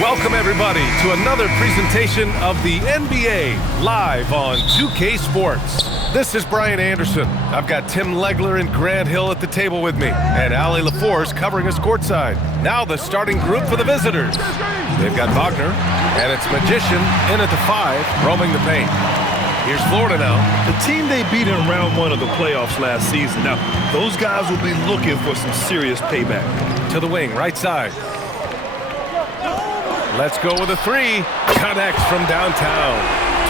Welcome, everybody, to another presentation of the NBA live on 2K Sports. This is Brian Anderson. I've got Tim Legler and Grant Hill at the table with me, and Allie LaForce covering us courtside. Now the starting group for the visitors. They've got Wagner, and it's Magician in at the 5, roaming the paint. Here's Florida now. The team they beat in round 1 of the playoffs last season. Now, those guys will be looking for some serious payback. To the wing, right side. Let's go with a 3. Connects from downtown.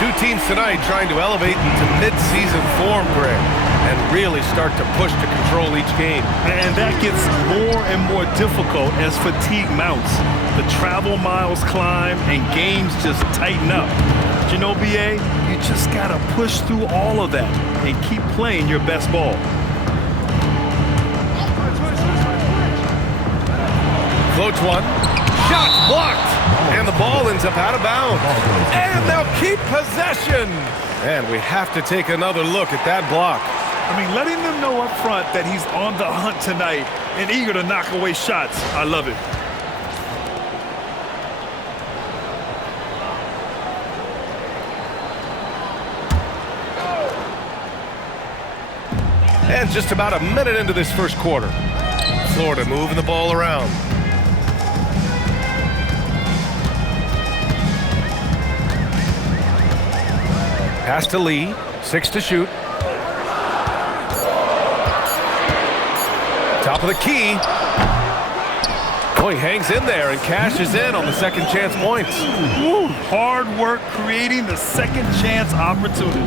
Two teams tonight trying to elevate into mid-season form, Greg, and really start to push to control each game. And that gets more and more difficult as fatigue mounts. The travel miles climb and games just tighten up. But you know, BA, you just got to push through all of that and keep playing your best ball. Floats one. Shot blocked. And the ball ends up out of bounds. And they'll keep possession. And we have to take another look at that block. I mean, letting them know up front that he's on the hunt tonight and eager to knock away shots. I love it. And just about a minute into this first quarter. Florida moving the ball around. Pass to Lee, 6 to shoot. Top of the key. Boy, he hangs in there and cashes in on the second chance points. Woo, hard work creating the second chance opportunity.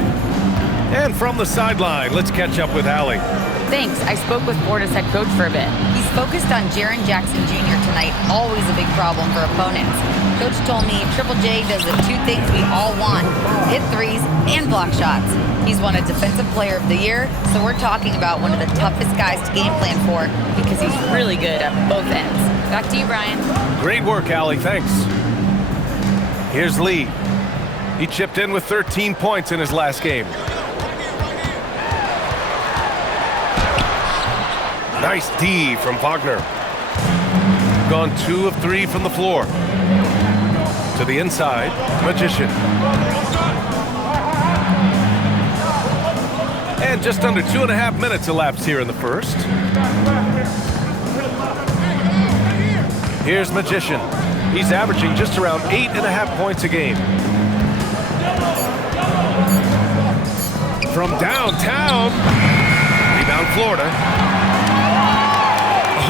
And from the sideline, let's catch up with Allie. Thanks. I spoke with Florida's head coach for a bit. He's focused on Jaren Jackson Jr. tonight, always a big problem for opponents. Coach told me Triple J does the two things we all want, hit threes and block shots. He's won a Defensive Player of the Year, so we're talking about one of the toughest guys to game plan for because he's really good at both ends. Back to you, Brian. Great work, Allie. Thanks. Here's Lee. He chipped in with 13 points in his last game. Nice D from Wagner. Gone 2 of 3 from the floor. To the inside, Magician. And just under 2.5 minutes elapsed here in the first. Here's Magician. He's averaging just around 8.5 points a game. From downtown. Rebound Florida.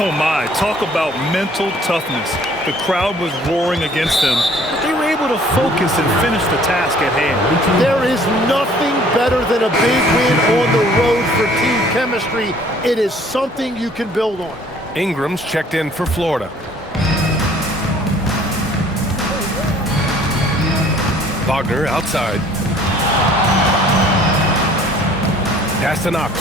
Oh my, talk about mental toughness. The crowd was roaring against them, but they were able to focus and finish the task at hand. There is nothing better than a big win on the road for team chemistry. It is something you can build on. Ingram's checked in for Florida. Wagner outside. Pass to Knox.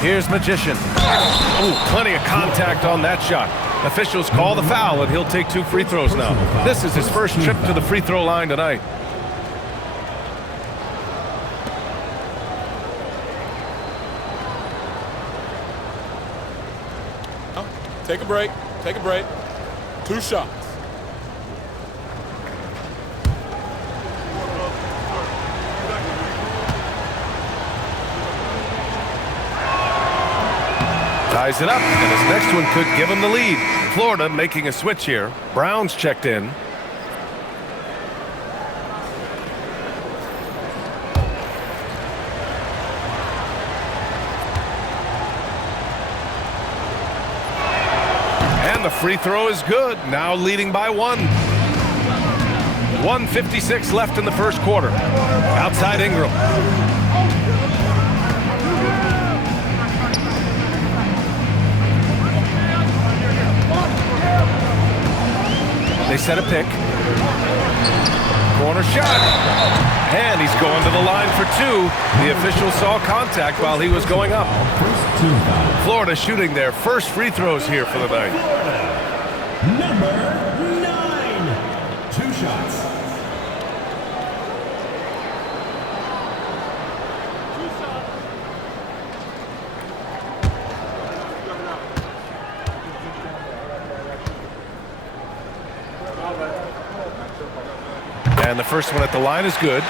Here's Magician. Oh, plenty of contact on that shot. Officials call the foul, and he'll take 2 free throws now. This is his first trip to the free throw line tonight. Take a break. Take a break. 2 shots. Ties it up, and his next one could give him the lead. Florida making a switch here. Brown's checked in. And the free throw is good, now leading by 1. 1:56 left in the first quarter. Outside Ingram. They set a pick. Corner shot. And he's going to the line for 2. The official saw contact while he was going up. Florida shooting their first free throws here for the night. Number 9. 2 shots. And the first one at the line is good.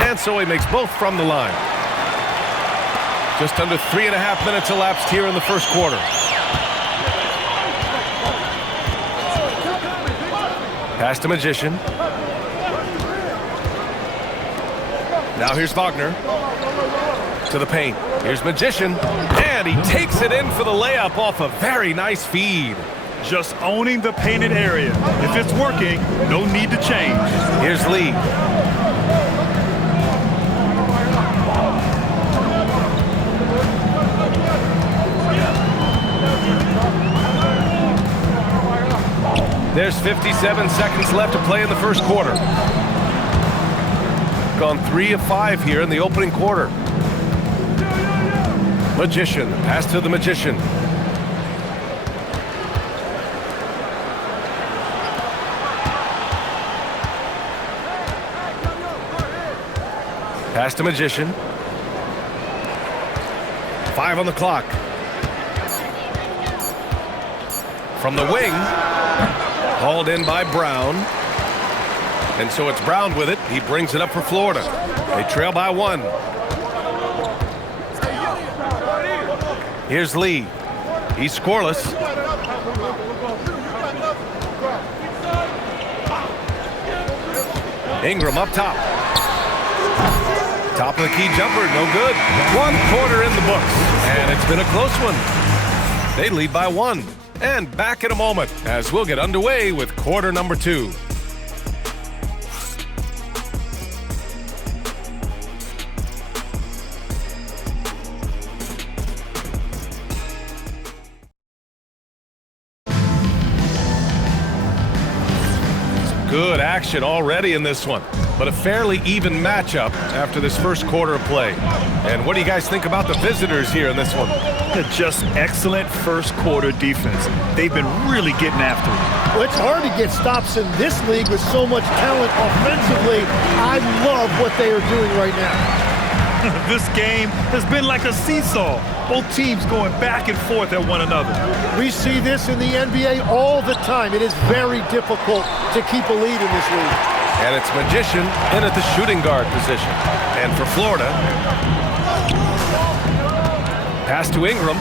And so he makes both from the line. Just under 3.5 minutes elapsed here in the first quarter. Pass to Magician. Now here's Wagner. To the paint. Here's Magician. And he takes it in for the layup off a very nice feed. Just owning the painted area. If it's working, no need to change. Here's Lee. There's 57 seconds left to play in the first quarter. Gone 3 of 5 here in the opening quarter. Magician, pass to the Magician. Pass to Magician. 5 on the clock. From the wing. Hauled in by Brown. And so it's Brown with it. He brings it up for Florida. They trail by 1. Here's Lee. He's scoreless. Ingram up top. Top of the key jumper, no good. 1 quarter in the books. And it's been a close one. They lead by 1. And back in a moment as we'll get underway with quarter number 2. Good action already in this one, but a fairly even matchup after this first quarter of play. And what do you guys think about the visitors here in this one? Just excellent first quarter defense. They've been really getting after it. Well, it's hard to get stops in this league with so much talent offensively. I love what they are doing right now. This game has been like a seesaw. Both teams going back and forth at one another. We see this in the NBA all the time. It is very difficult to keep a lead in this league. And it's Magician in at the shooting guard position. And for Florida, pass to Ingram.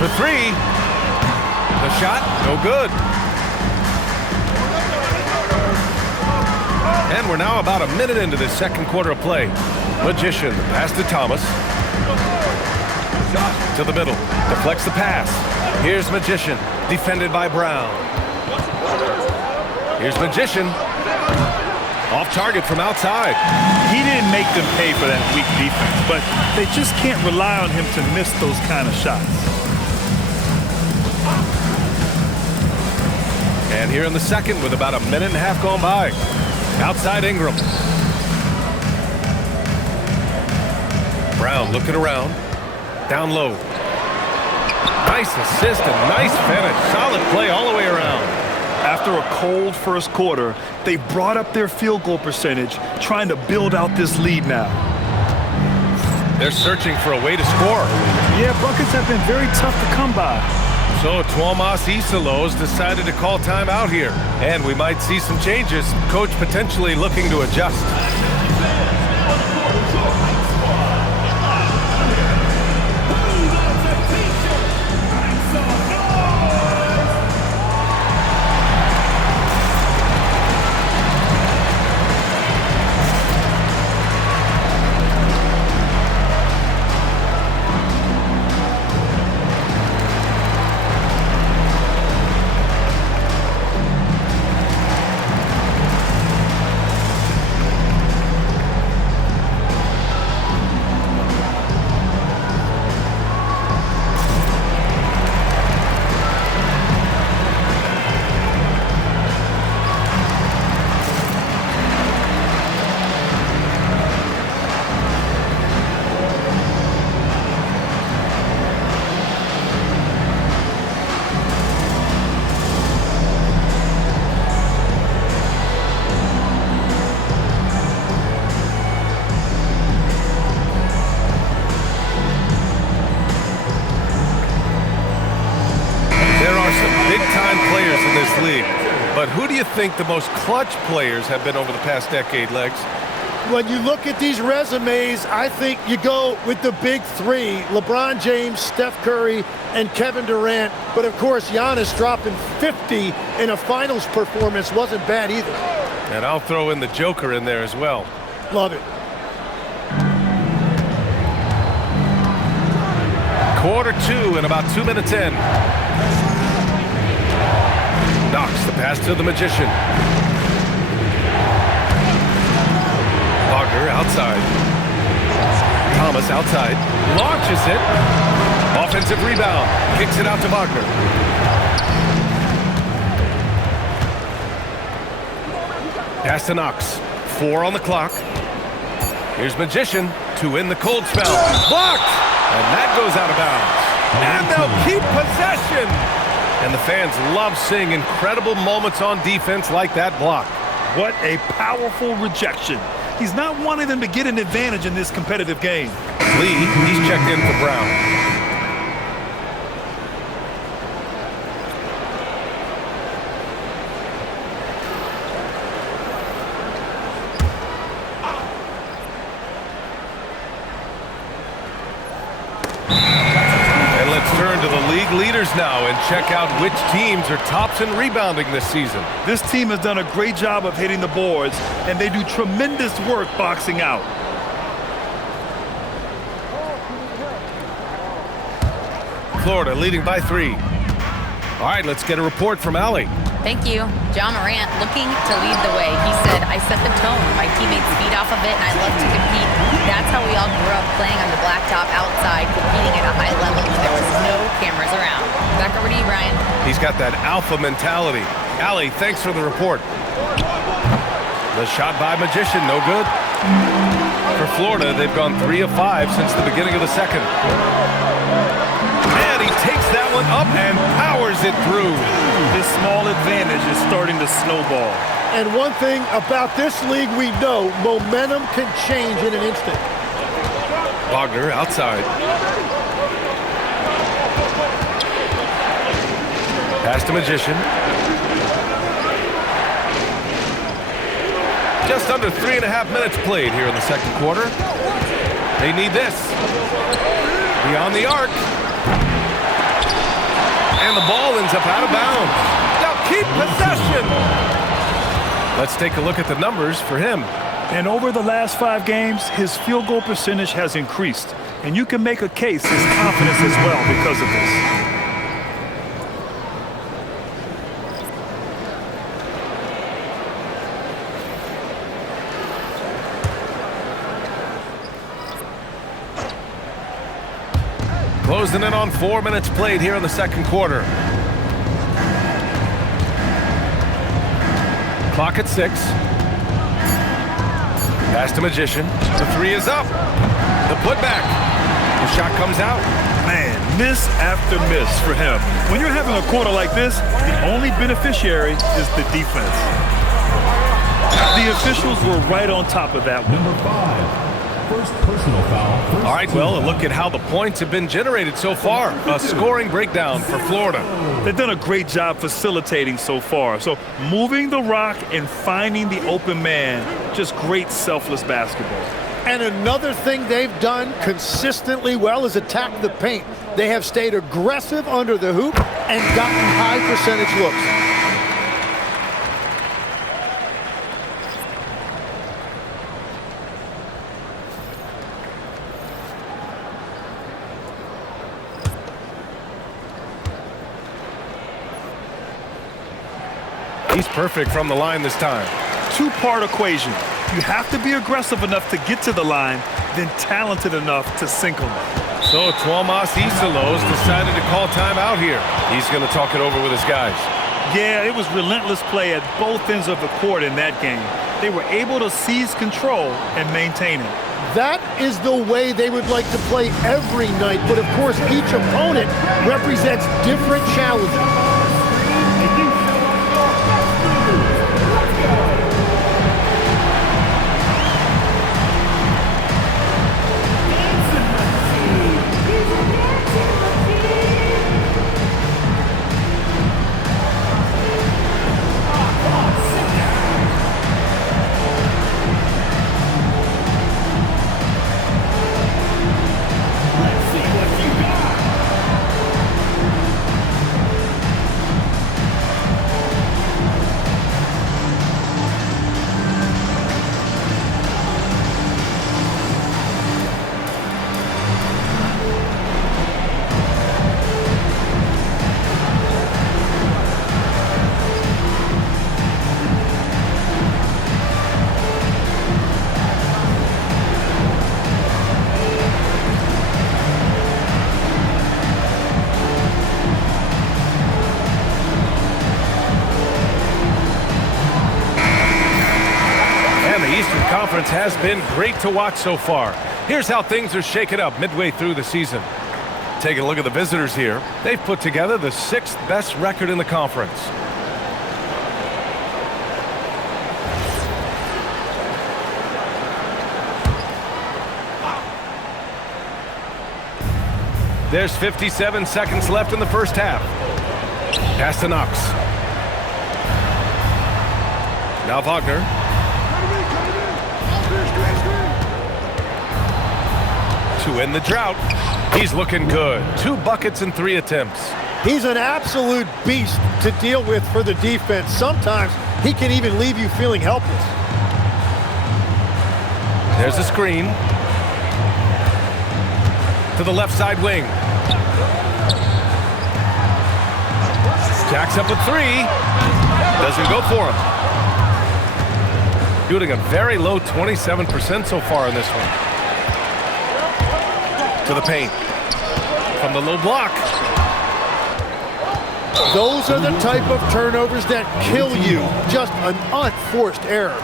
For 3. The shot, no good. And we're now about a minute into this second quarter of play. Magician, pass to Thomas. To the middle, deflects the pass. Here's Magician, defended by Brown. Here's Magician. Off target from outside. He didn't make them pay for that weak defense, but they just can't rely on him to miss those kind of shots. And here in the second with about a minute and a half gone by. Outside Ingram. Brown looking around. Down low. Nice assist and nice finish. Solid play all the way around. After a cold first quarter, they brought up their field goal percentage, trying to build out this lead now. They're searching for a way to score. Yeah, buckets have been very tough to come by. So Tuomas Isalos decided to call timeout here. And we might see some changes. Coach potentially looking to adjust. in this league. But who do you think the most clutch players have been over the past decade, Legs? When you look at these resumes, I think you go with the big three: LeBron James, Steph Curry, and Kevin Durant. But of course, Giannis dropping 50 in a finals performance wasn't bad either. And I'll throw in the Joker in there as well. Love it. Quarter two and about 2 minutes in. Knocks the pass to the Magician. Wagner outside. Thomas outside. Launches it. Offensive rebound. Kicks it out to Wagner. Pass to Knox. 4 on the clock. Here's Magician to win the cold spell. Blocked! And that goes out of bounds. And they'll keep possession. And the fans love seeing incredible moments on defense like that block. What a powerful rejection. He's not wanting them to get an advantage in this competitive game. Lee, he's checked in for Brown. And let's turn to the league leaders now and check out which teams are tops in rebounding this season. This team has done a great job of hitting the boards, and they do tremendous work boxing out. Florida leading by 3. All right, let's get a report from Allie. Thank you. John Morant looking to lead the way. He said, I set the tone. My teammates feed off of it, and I love to compete. That's how we all grew up, playing on the blacktop outside, competing at a high level when there was no cameras around. Back over to you, Brian. He's got that alpha mentality. Allie, thanks for the report. The shot by Magician, no good. For Florida, they've gone 3 of 5 since the beginning of the second. And he takes that one up and powers it through. This small advantage is starting to snowball. And one thing about this league we know, momentum can change in an instant. Wagner outside. Pass to Magician. Just under 3.5 minutes played here in the second quarter. They need this. Beyond the arc. And the ball ends up out of bounds. Now keep possession. Let's take a look at the numbers for him. And over the last 5 games, his field goal percentage has increased. And you can make a case his confidence as well because of this. Closing in on 4 minutes played here in the second quarter. Clock at 6. Pass to Magician. The 3 is up. The putback. The shot comes out. Man, miss after miss for him. When you're having a quarter like this, the only beneficiary is the defense. The officials were right on top of that one. Number 5. First personal foul. All right, well, a look at how the points have been generated so far. A scoring breakdown for Florida. They've done a great job facilitating so far. So moving the rock and finding the open man, just great selfless basketball. And another thing they've done consistently well is attack the paint. They have stayed aggressive under the hoop and gotten high percentage looks. He's perfect from the line this time. Two-part equation. You have to be aggressive enough to get to the line, then talented enough to sink them. So Tuomas Isalos decided to call timeout here. He's going to talk it over with his guys. Yeah, it was relentless play at both ends of the court in that game. They were able to seize control and maintain it. That is the way they would like to play every night, but of course each opponent represents different challenges. Conference has been great to watch so far. Here's how things are shaken up midway through the season. Taking a look at the visitors here. They've put together the 6th best record in the conference. There's 57 seconds left in the first half. Pass to Knox. Now Wagner. To end the drought. He's looking good. 2 buckets in 3 attempts. He's an absolute beast to deal with for the defense. Sometimes he can even leave you feeling helpless. There's a screen. To the left side wing. Jacks up with 3. Doesn't go for him. Shooting a very low 27% so far in this one. To the paint. From the low block. Those are the type of turnovers that kill you. Just an unforced error.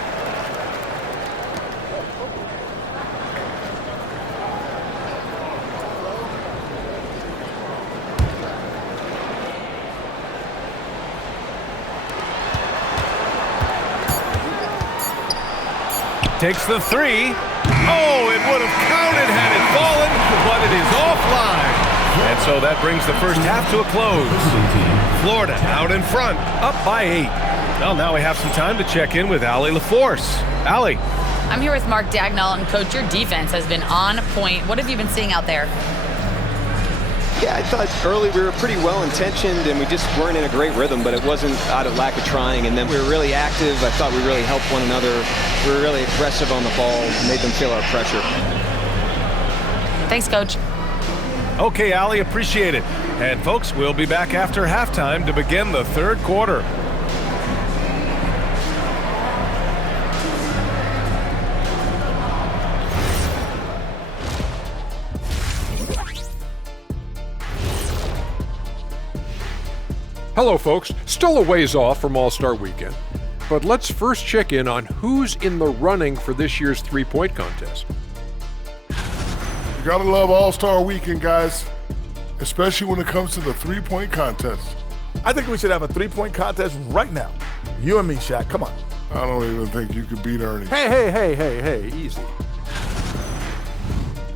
Takes the 3. Oh, it would have counted had it fallen, but it is offline. And so that brings the first half to a close. Florida out in front, up by 8. Well, now we have some time to check in with Allie LaForce. Allie. I'm here with Mark Dagnall, and Coach, your defense has been on point. What have you been seeing out there? Yeah, I thought early we were pretty well-intentioned and we just weren't in a great rhythm, but it wasn't out of lack of trying. And then we were really active. I thought we really helped one another. We were really aggressive on the ball, made them feel our pressure. Thanks, Coach. Okay, Allie, appreciate it. And folks, we'll be back after halftime to begin the 3rd quarter. Hello, folks. Still a ways off from All-Star Weekend, but let's first check in on who's in the running for this year's three-point contest. You gotta love All-Star Weekend, guys, especially when it comes to the three-point contest. I think we should have a three-point contest right now. You and me, Shaq. Come on. I don't even think you could beat Ernie. Hey, easy.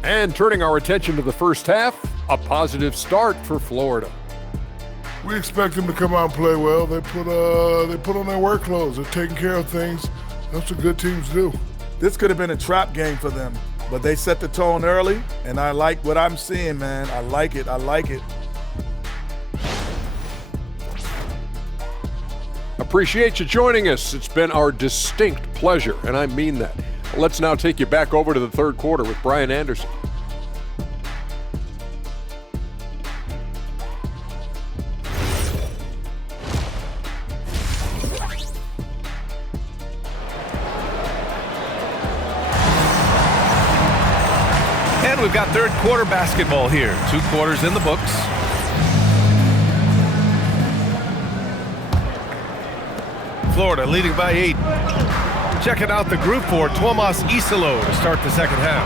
And turning our attention to the first half, a positive start for Florida. We expect them to come out and play well. They put on their work clothes. They're taking care of things. That's what good teams do. This could have been a trap game for them, but they set the tone early, and I like what I'm seeing, man. I like it. Appreciate you joining us. It's been our distinct pleasure, and I mean that. Let's now take you back over to the 3rd quarter with Brian Anderson. And we've got 3rd quarter basketball here. 2 quarters in the books. Florida leading by 8. Checking out the group for Tuomas Isalo to start the 2nd half.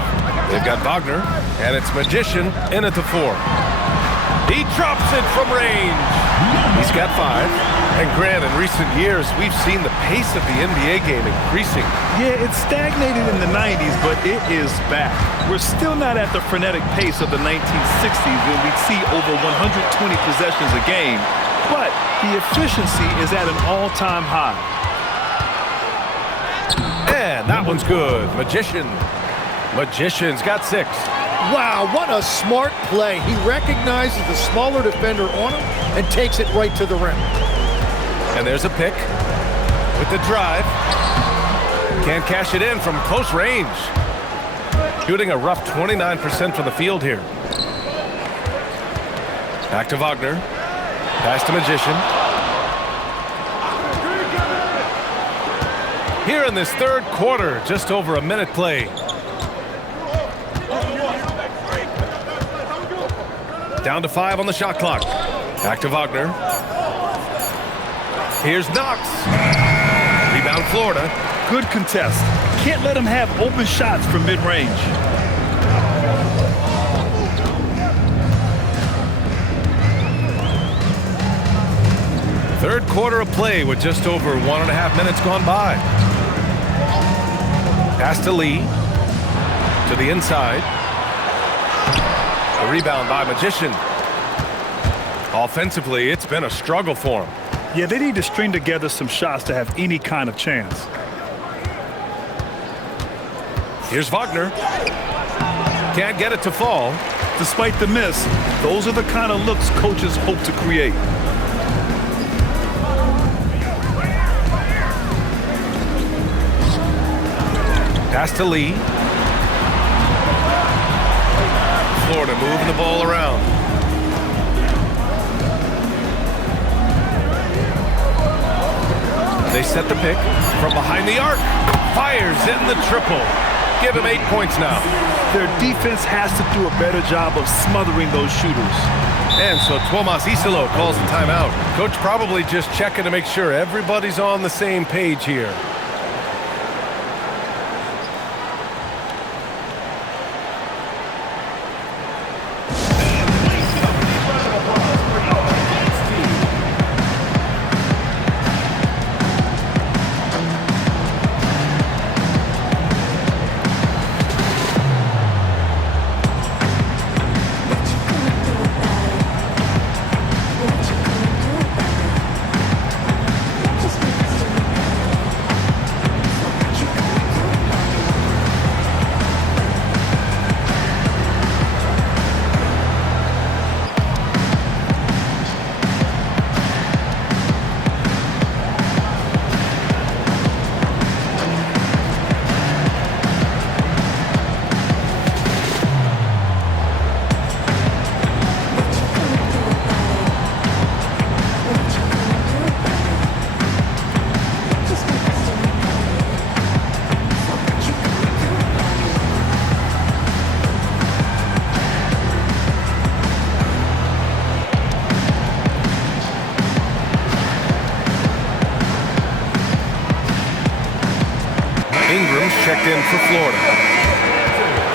They've got Wagner, and it's Magician in at the 4. He drops it from range. He's got 5. And Grant, in recent years, we've seen the pace of the NBA game increasing. Yeah, it stagnated in the 90s, but it is back. We're still not at the frenetic pace of the 1960s when we'd see over 120 possessions a game, but the efficiency is at an all-time high. And that one's good. Magician's got 6. Wow, what a smart play. He recognizes the smaller defender on him and takes it right to the rim. And there's a pick with the drive. Can't cash it in from close range. Shooting a rough 29% from the field here. Back to Wagner. Pass to Magician. Here in this 3rd quarter, just over a minute played. Down to 5 on the shot clock. Back to Wagner. Here's Knox. Rebound Florida. Good contest. Can't let him have open shots from mid-range. Third quarter of play with just over 1.5 minutes gone by. Pass to Lee. To the inside. A rebound by Magician. Offensively, it's been a struggle for him. Yeah, they need to string together some shots to have any kind of chance. Here's Wagner. Can't get it to fall. Despite the miss, those are the kind of looks coaches hope to create. Pass to Lee. Florida moving the ball around. They set the pick from behind the arc. Fires in the triple. Give him 8 points now. Their defense has to do a better job of smothering those shooters. And so Tuomas Isalo calls the timeout. Coach probably just checking to make sure everybody's on the same page here. Ingram's checked in for Florida.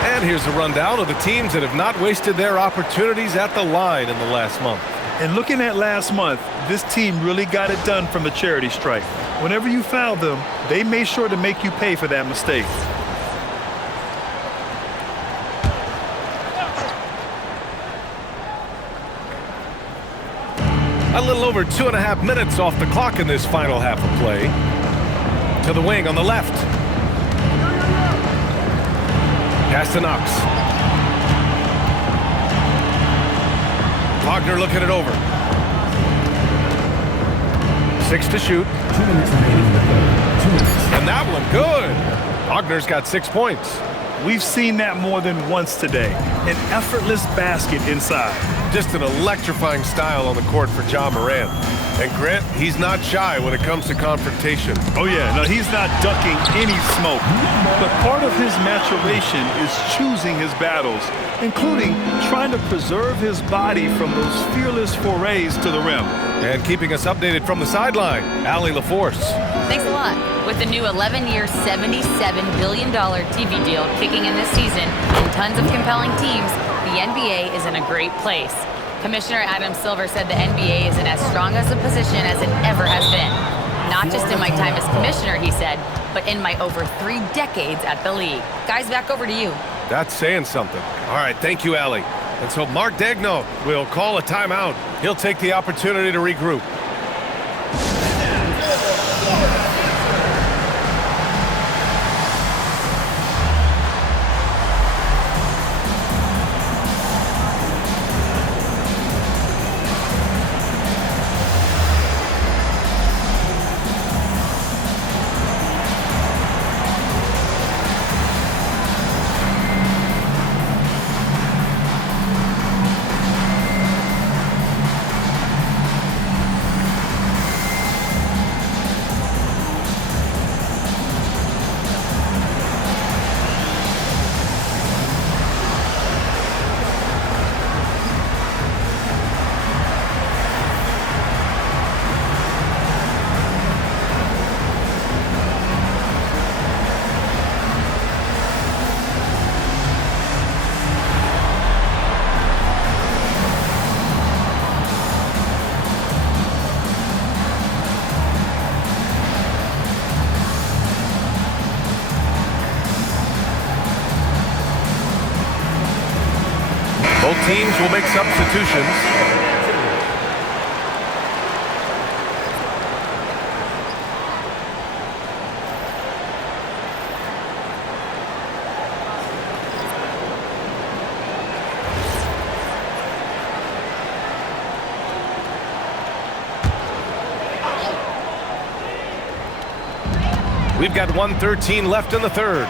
And here's a rundown of the teams that have not wasted their opportunities at the line in the last month. And looking at last month, this team really got it done from the charity stripe. Whenever you fouled them, they made sure to make you pay for that mistake. A little over 2.5 minutes off the clock in this final half of play. To the wing on the left. Pass to Knox. Wagner looking it over. 6 to shoot. 2 minutes remaining in the third. 2 minutes. And that one good. Wagner's got 6 points. We've seen that more than once today. An effortless basket inside. Just an electrifying style on the court for Ja Morant. And Grant, he's not shy when it comes to confrontation. Oh yeah, no, he's not ducking any smoke. But part of his maturation is choosing his battles, including trying to preserve his body from those fearless forays to the rim. And keeping us updated from the sideline, Allie LaForce. Thanks a lot. With the new 11-year, $77 billion TV deal kicking in this season and tons of compelling teams, the NBA is in a great place. Commissioner Adam Silver said the NBA is in as strong as a position as it ever has been. Not just in my time as commissioner, he said, but in my over 3 decades at the league. Guys, back over to you. That's saying something. All right, thank you, Allie. And so Mark Daigneault will call a timeout. He'll take the opportunity to regroup. teams will make substitutions. We've got 1:13 left in the third.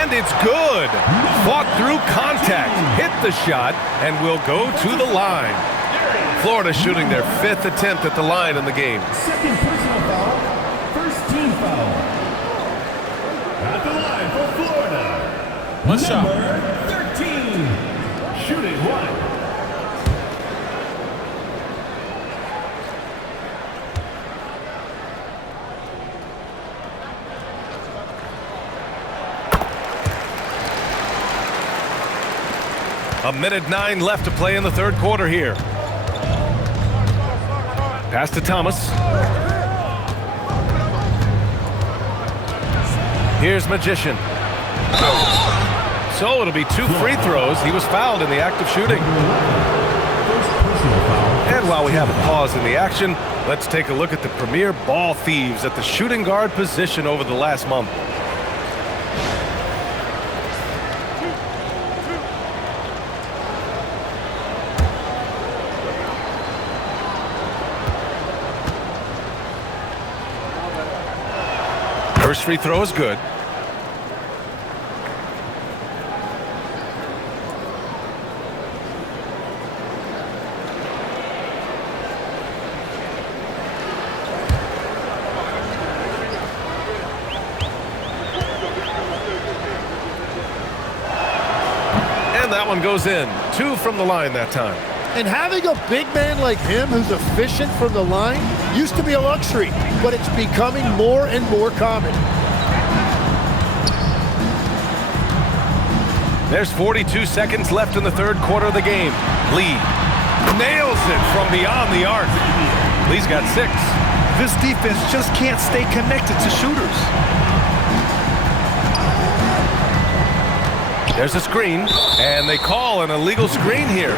And it's good. Fought through contact, hit the shot, and will go to the line. Florida shooting their 5th attempt at the line in the game. Second personal foul. First team foul. At the line for Florida. One shot. Number 13. Shooting one. A minute 9 left to play in the third quarter here. Pass to Thomas. Here's Magician. So it'll be 2 free throws. He was fouled in the act of shooting. And while we have a pause in the action, let's take a look at the premier ball thieves at the shooting guard position over the last month. First free throw is good. And that one goes in. 2 from the line that time. And having a big man like him who's efficient from the line used to be a luxury, but it's becoming more and more common. There's 42 seconds left in the third quarter of the game. Lee nails it from beyond the arc. Lee's got 6. This defense just can't stay connected to shooters. There's a screen, and they call an illegal screen here.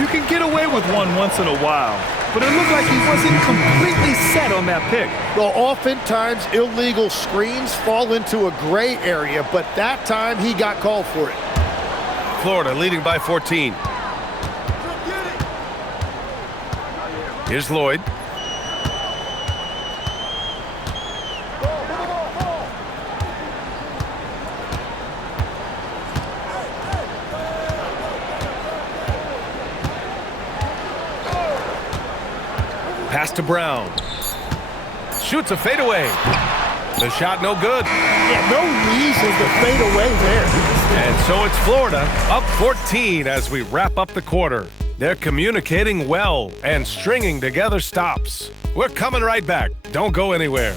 You can get away with one once in a while, but it looked like he wasn't completely set on that pick. Well, oftentimes illegal screens fall into a gray area, but that time he got called for it. Florida leading by 14. Here's Lloyd. Pass to Brown. Shoots a fadeaway. The shot no good. Yeah, no reason to fade away there. And so it's Florida up 14 as we wrap up the quarter. They're communicating well and stringing together stops. We're coming right back. Don't go anywhere.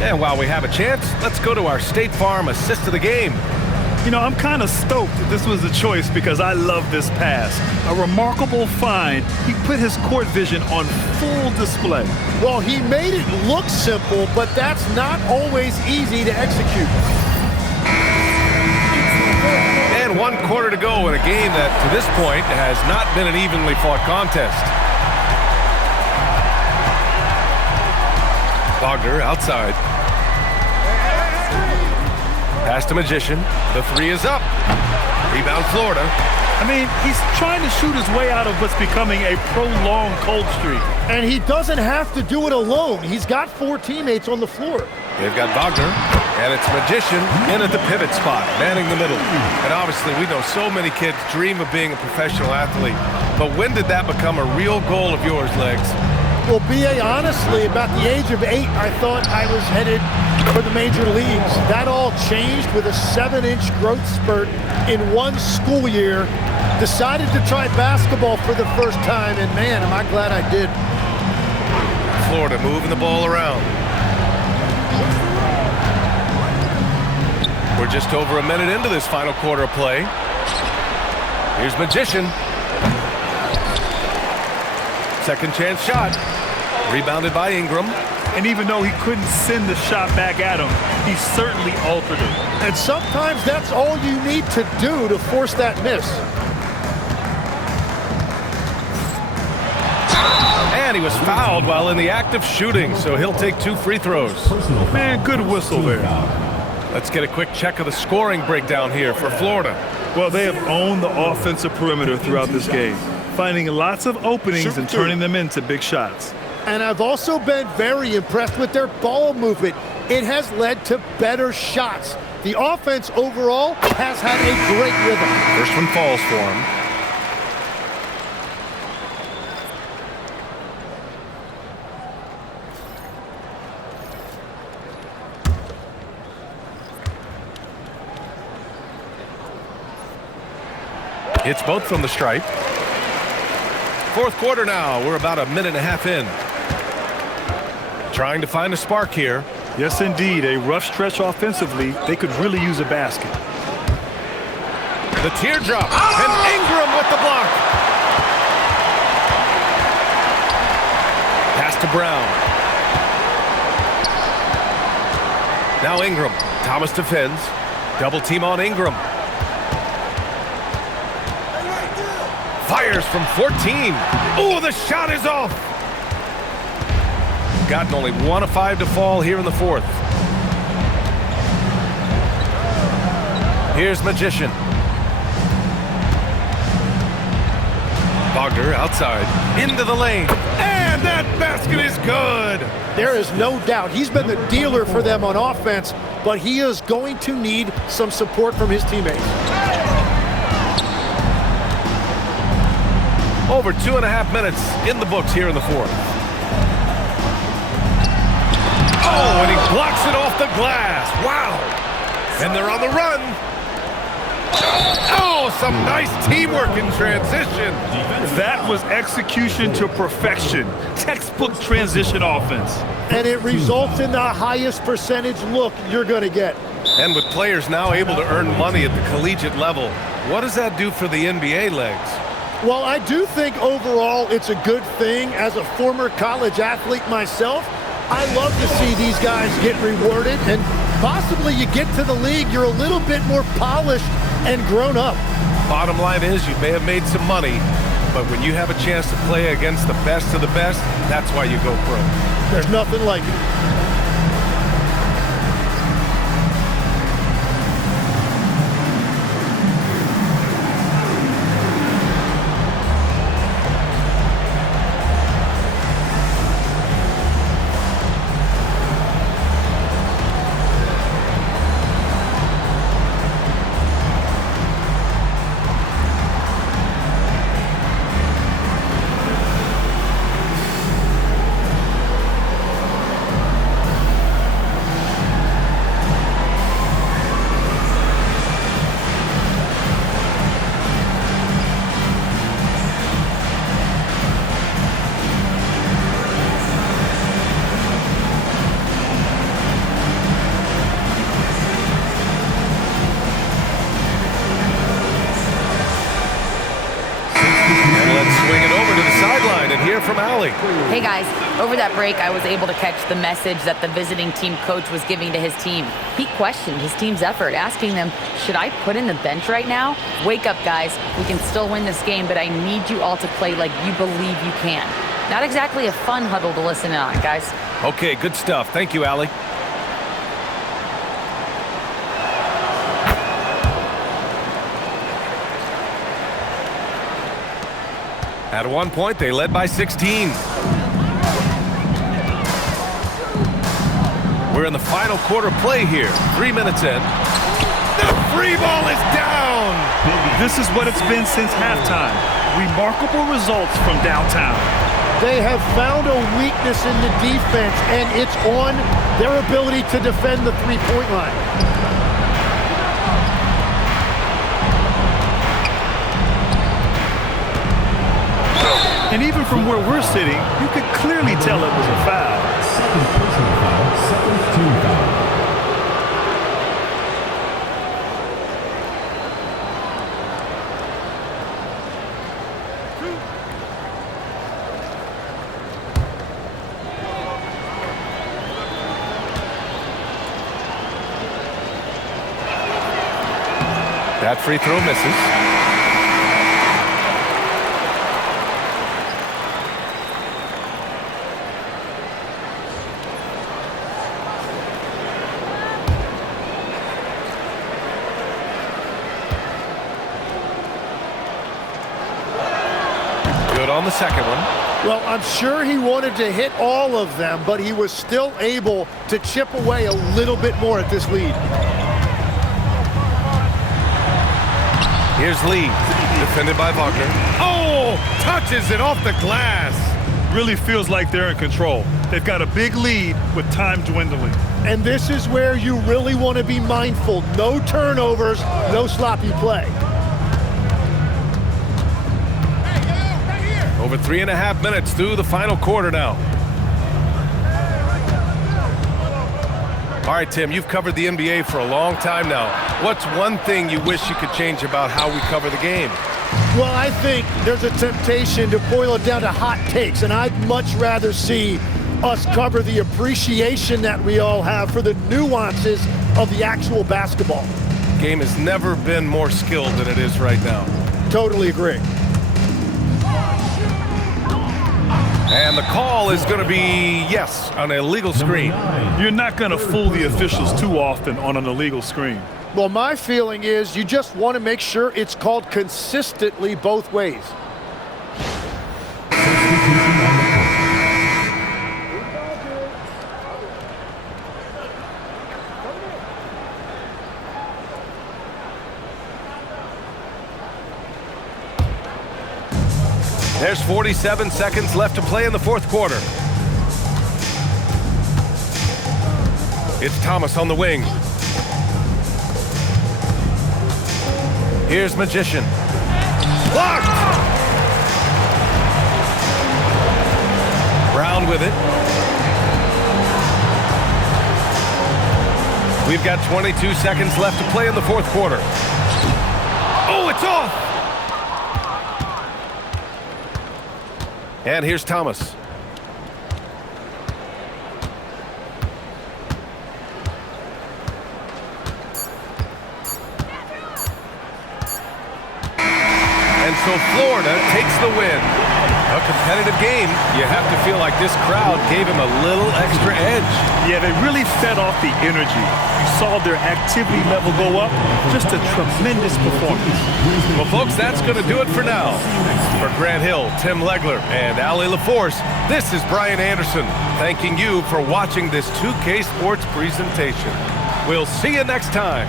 And while we have a chance, let's go to our State Farm assist of the game. You know, I'm kind of stoked that this was a choice because I love this pass. A remarkable find. He put his court vision on full display. Well, he made it look simple, but that's not always easy to execute. And 1 quarter to go in a game that, to this point, has not been an evenly fought contest. Wagner outside. Pass to Magician. The 3 is up. Rebound Florida. I mean, he's trying to shoot his way out of what's becoming a prolonged cold streak. And he doesn't have to do it alone. He's got 4 teammates on the floor. They've got Wagner, and it's Magician in at the pivot spot, manning the middle. And obviously, we know so many kids dream of being a professional athlete. But when did that become a real goal of yours, Legs? Well, B.A., honestly, about the age of 8, I thought I was headed for the major leagues. That all changed with a 7-inch growth spurt in 1 school year. Decided to try basketball for the first time, and man, am I glad I did. Florida moving the ball around. We're just over a minute into this final quarter of play. Here's Magician. Second chance shot. Rebounded by Ingram. And even though he couldn't send the shot back at him, he certainly altered it. And sometimes that's all you need to do to force that miss. And he was fouled while in the act of shooting, so he'll take 2 free throws. Man, good whistle there. Let's get a quick check of the scoring breakdown here for Florida. Well, they have owned the offensive perimeter throughout this game, finding lots of openings and turning them into big shots. And I've also been very impressed with their ball movement. It has led to better shots. The offense overall has had a great rhythm. First one falls for him. Hits both from the stripe. Fourth quarter now. We're about a minute and a half in. Trying to find a spark here. Yes, indeed. A rough stretch offensively. They could really use a basket. The teardrop. And Ingram with the block. Pass to Brown. Now Ingram. Thomas defends. Double team on Ingram. Fires from 14. Oh, the shot is off. Gotten only 1 of 5 to fall here in the fourth. Here's Magician. Wagner outside. Into the lane. And that basket is good. There is no doubt he's been the dealer for them on offense, but he is going to need some support from his teammates. Over 2.5 minutes in the books here in the fourth. Oh, and he blocks it off the glass. Wow. And they're on the run. Oh, some nice teamwork in transition. That was execution to perfection. Textbook transition offense. And it results in the highest percentage look you're going to get. And with players now able to earn money at the collegiate level, what does that do for the NBA legs? Well, I do think overall it's a good thing. As a former college athlete myself, I love to see these guys get rewarded, and possibly you get to the league, you're a little bit more polished and grown up. Bottom line is you may have made some money, but when you have a chance to play against the best of the best, that's why you go pro. There's nothing like it. From Allie. Hey guys, over that break I was able to catch the message that the visiting team coach was giving to his team. He questioned his team's effort, asking them, should I put in the bench right now? Wake up guys, we can still win this game, but I need you all to play like you believe you can. Not exactly a fun huddle to listen in on, guys. Okay, good stuff. Thank you, Allie. At one point, they led by 16. We're in the final quarter play here. 3 minutes in. The free ball is down. This is what it's been since halftime. Remarkable results from downtown. They have found a weakness in the defense, and it's on their ability to defend the three-point line. And even from where we're sitting, you could clearly tell it was a foul. Second personal foul, second team foul. That free throw misses. Good on the second one. Well, I'm sure he wanted to hit all of them, but he was still able to chip away a little bit more at this lead. Here's Lee, defended by Wagner. Oh, touches it off the glass. Really feels like they're in control. They've got a big lead with time dwindling. And this is where you really want to be mindful. No turnovers, no sloppy play. Over 3.5 minutes through the final quarter now. All right, Tim, you've covered the NBA for a long time now. What's one thing you wish you could change about how we cover the game? Well, I think there's a temptation to boil it down to hot takes, and I'd much rather see us cover the appreciation that we all have for the nuances of the actual basketball. Game has never been more skilled than it is right now. Totally agree. And the call is going to be, yes, an illegal screen. You're not going to fool the officials too often on an illegal screen. Well, my feeling is you just want to make sure it's called consistently both ways. There's 47 seconds left to play in the fourth quarter. It's Thomas on the wing. Here's Magician. Blocked! Brown with it. We've got 22 seconds left to play in the fourth quarter. Oh, it's off! And here's Thomas. And so Florida takes the win. A competitive game. You have to feel like this crowd gave him a little extra edge. Yeah, they really fed off the energy. You saw their activity level go up. Just a tremendous performance. Well, folks, that's going to do it for now. For Grant Hill, Tim Legler, and Allie LaForce, this is Brian Anderson, thanking you for watching this 2K Sports presentation. We'll see you next time.